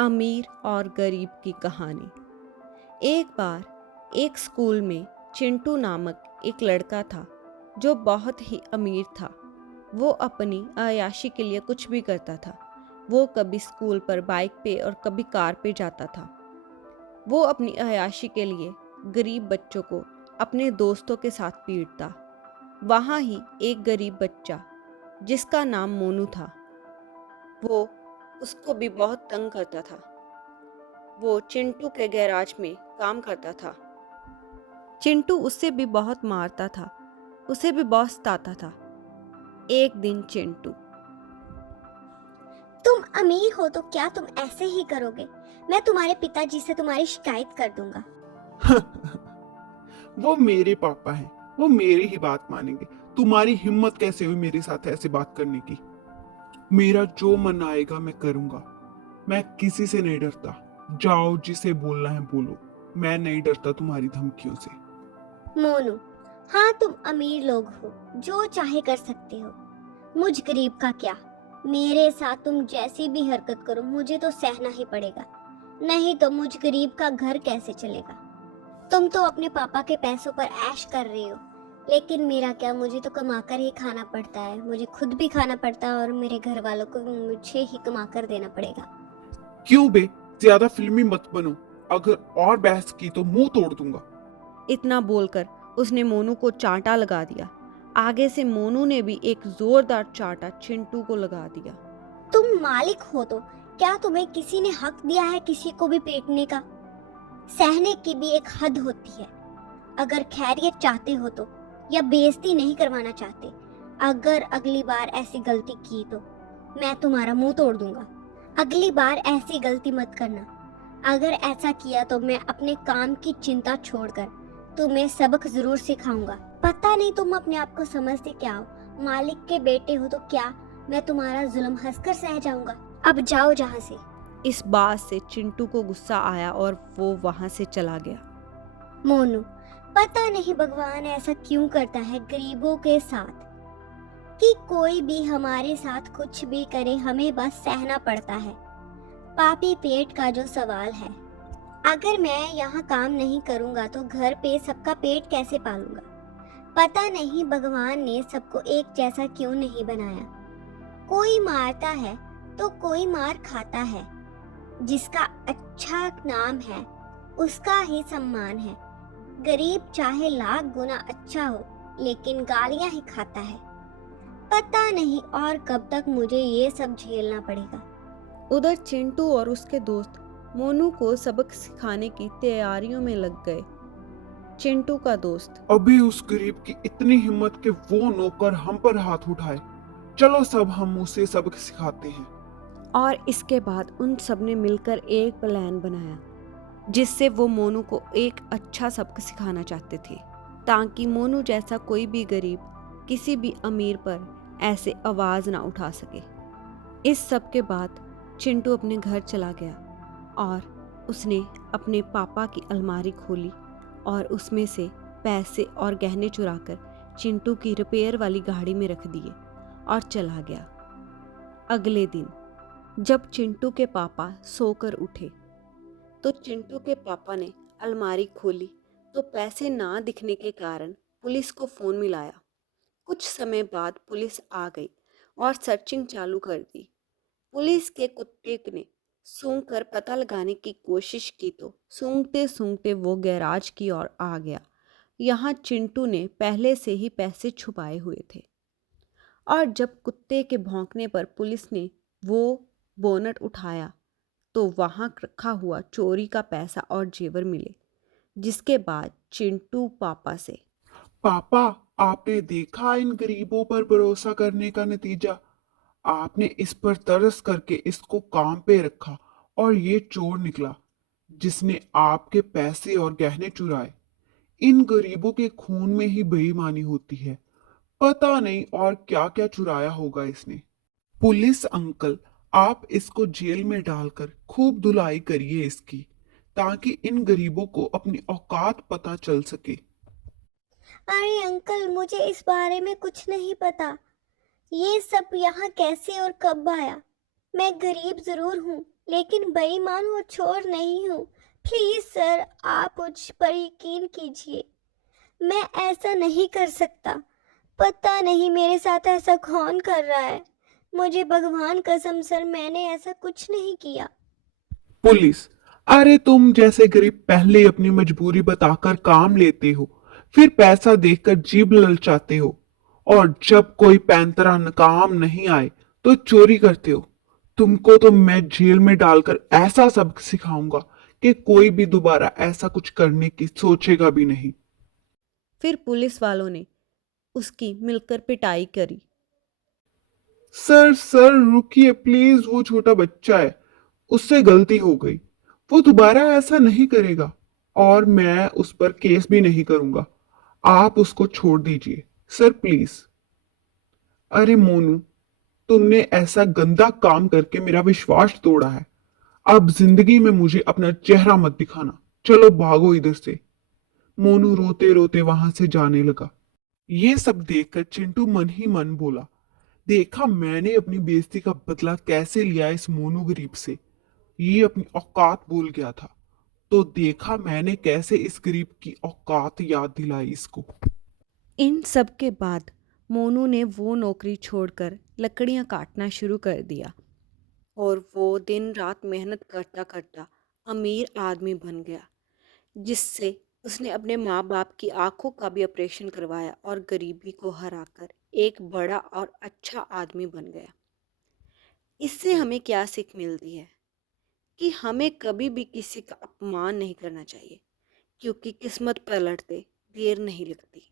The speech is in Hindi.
अमीर और गरीब की कहानी। एक बार एक स्कूल में चिंटू नामक एक लड़का था जो बहुत ही अमीर था। वो अपनी अय्याशी के लिए कुछ भी करता था। वो कभी स्कूल पर बाइक पे और कभी कार पे जाता था। वो अपनी अय्याशी के लिए गरीब बच्चों को अपने दोस्तों के साथ पीटता। वहाँ ही एक गरीब बच्चा जिसका नाम मोनू था, वो उसको भी बहुत तंग करता था। वो चिंटू के गैराज में काम करता था। चिंटू उससे भी बहुत मारता था, उसे भी बहुत सताता था। एक दिन चिंटू, तुम अमीर हो तो क्या तुम ऐसे ही करोगे? मैं तुम्हारे पिताजी से तुम्हारी शिकायत कर दूंगा। वो मेरे पापा हैं, वो मेरी ही बात मानेंगे। तुम्हारी हिम्मत कैसे हुई मेरे साथ ऐसे बात करने की? मेरा जो मन आएगा मैं करूंगा। मैं किसी से नहीं डरता। जाओ, जिसे बोलना है बोलो। मैं नहीं डरता तुम्हारी धमकियों से। मोनू, हाँ तुम अमीर लोग हो, जो चाहे कर सकते हो। मुझ गरीब का क्या? मेरे साथ तुम जैसी भी हरकत करो मुझे तो सहना ही पड़ेगा। नहीं तो मुझ गरीब का घर कैसे चलेगा? तुम तो अपने पापा के पैसों पर ऐश कर रहे हो, लेकिन मेरा क्या? मुझे तो कमा कर ही खाना पड़ता है। मुझे खुद भी खाना पड़ता है और मेरे घर वालों को भी मुझे ही कमा कर देना पड़ेगा। क्यों बे? ज्यादा फिल्मी मत बनो। अगर और बहस की तो मुंह तोड़ दूंगा। इतना बोलकर उसने मोनू को चांटा लगा दिया। आगे से मोनू ने भी एक जोरदार चांटा चिंटू को लगा दिया। तुम मालिक हो तो क्या तुम्हें किसी ने हक दिया है किसी को भी पीटने का? सहने की भी एक हद होती है। अगर खैरियत चाहते हो तो, या बेइज्जती नहीं करवाना चाहते, अगर अगली बार ऐसी गलती की तो मैं तुम्हारा मुंह तोड़ दूंगा। अगली बार ऐसी गलती मत करना। अगर ऐसा किया तो मैं अपने काम की चिंता छोड़कर तुम्हें सबक जरूर सिखाऊंगा। पता नहीं तुम अपने आप को समझते क्या हो? मालिक के बेटे हो तो क्या मैं तुम्हारा जुल्म हंसकर सह जाऊंगा? अब जाओ जहाँ से। इस बात से चिंटू को गुस्सा आया और वो वहां से चला गया। मोनू, पता नहीं भगवान ऐसा क्यों करता है गरीबों के साथ, कि कोई भी हमारे साथ कुछ भी करे हमें बस सहना पड़ता है। पापी पेट का जो सवाल है, अगर मैं यहाँ काम नहीं करूँगा तो घर पे सबका पेट कैसे पालूंगा? पता नहीं भगवान ने सबको एक जैसा क्यों नहीं बनाया। कोई मारता है तो कोई मार खाता है। जिसका अच्छा नाम है उसका ही सम्मान है। गरीब चाहे लाख गुना अच्छा हो, लेकिन गालियां ही खाता है। पता नहीं और कब तक मुझे ये सब झेलना पड़ेगा। उधर चिंटू और उसके दोस्त मोनू को सबक सिखाने की तैयारियों में लग गए। चिंटू का दोस्त, अभी उस गरीब की इतनी हिम्मत कि वो नौकर हम पर हाथ उठाए। चलो सब हम उसे सबक सिखाते हैं। और इसके बाद उन सब ने मिलकर एक प्लान बनाया जिससे वो मोनू को एक अच्छा सबक सिखाना चाहते थे, ताकि मोनू जैसा कोई भी गरीब किसी भी अमीर पर ऐसे आवाज ना उठा सके। इस सब के बाद चिंटू अपने घर चला गया और उसने अपने पापा की अलमारी खोली और उसमें से पैसे और गहने चुराकर चिंटू की रिपेयर वाली गाड़ी में रख दिए और चला गया। अगले दिन जब चिंटू के पापा सोकर उठे तो चिंटू के पापा ने अलमारी खोली तो पैसे ना दिखने के कारण पुलिस को फोन मिलाया। कुछ समय बाद पुलिस आ गई और सर्चिंग चालू कर दी। पुलिस के कुत्ते ने सूंघ कर पता लगाने की कोशिश की तो सूंघते सूंघते वो गैराज की ओर आ गया। यहाँ चिंटू ने पहले से ही पैसे छुपाए हुए थे और जब कुत्ते के भौंकने पर पुलिस ने वो बोनट उठाया तो वहां रखा हुआ चोरी का पैसा और जेवर मिले। जिसके बाद चिंटू पापा से, पापा, आपने देखा इन गरीबों पर भरोसा करने का नतीजा? आपने इस पर तरस करके इसको काम पे रखा और ये चोर निकला जिसने आपके पैसे और गहने चुराए। इन गरीबों के खून में ही बेईमानी होती है। पता नहीं और क्या क्या चुराया होगा इसने। पुलिस अंकल, आप इसको जेल में डालकर खूब धुलाई करिए इसकी, ताकि इन गरीबों को अपनी औकात पता चल सके। अरे अंकल, मुझे इस बारे में कुछ नहीं पता। ये सब यहाँ कैसे और कब आया? मैं गरीब जरूर हूँ, लेकिन बेईमान और चोर नहीं हूँ। प्लीज सर, आप मुझ पर यकीन कीजिए। मैं ऐसा नहीं कर सकता। पता नहीं मेरे साथ ऐसा कौन कर रहा है। मुझे भगवान कसम सर, मैंने ऐसा कुछ नहीं किया। पुलिस। अरे तुम जैसे गरीब पहले अपनी मजबूरी बताकर काम लेते हो, फिर पैसा देखकर जीभ ललचाते हो, और जब कोई पैंतरा काम नहीं आए तो चोरी करते हो। तुमको तो मैं जेल में डालकर ऐसा सबक सिखाऊंगा कि कोई भी दोबारा ऐसा कुछ करने की सोचेगा भी नहीं। फिर पुलिस वालों ने उसकी मिलकर पिटाई करी। सर सर रुकिए प्लीज, वो छोटा बच्चा है, उससे गलती हो गई, वो दोबारा ऐसा नहीं करेगा, और मैं उस पर केस भी नहीं करूंगा। आप उसको छोड़ दीजिए सर प्लीज। अरे मोनू, तुमने ऐसा गंदा काम करके मेरा विश्वास तोड़ा है। अब जिंदगी में मुझे अपना चेहरा मत दिखाना। चलो भागो इधर से। मोनू रोते रोते वहां से जाने लगा। ये सब देखकर चिंटू मन ही मन बोला, देखा मैंने अपनी बेइज्जती का बदला कैसे लिया इस मोनू गरीब से। ये अपनी औकात भूल गया था, तो देखा मैंने कैसे इस गरीब की औकात याद दिलाई इसको। इन सब के बाद मोनू ने वो नौकरी छोड़कर लकड़ियाँ काटना शुरू कर दिया और वो दिन रात मेहनत करता करता अमीर आदमी बन गया, जिससे उसने अपने माँ बाप की आंखों का भी ऑपरेशन करवाया और गरीबी को हराकर एक बड़ा और अच्छा आदमी बन गया। इससे हमें क्या सीख मिलती है कि हमें कभी भी किसी का अपमान नहीं करना चाहिए, क्योंकि किस्मत पलटते देर नहीं लगती।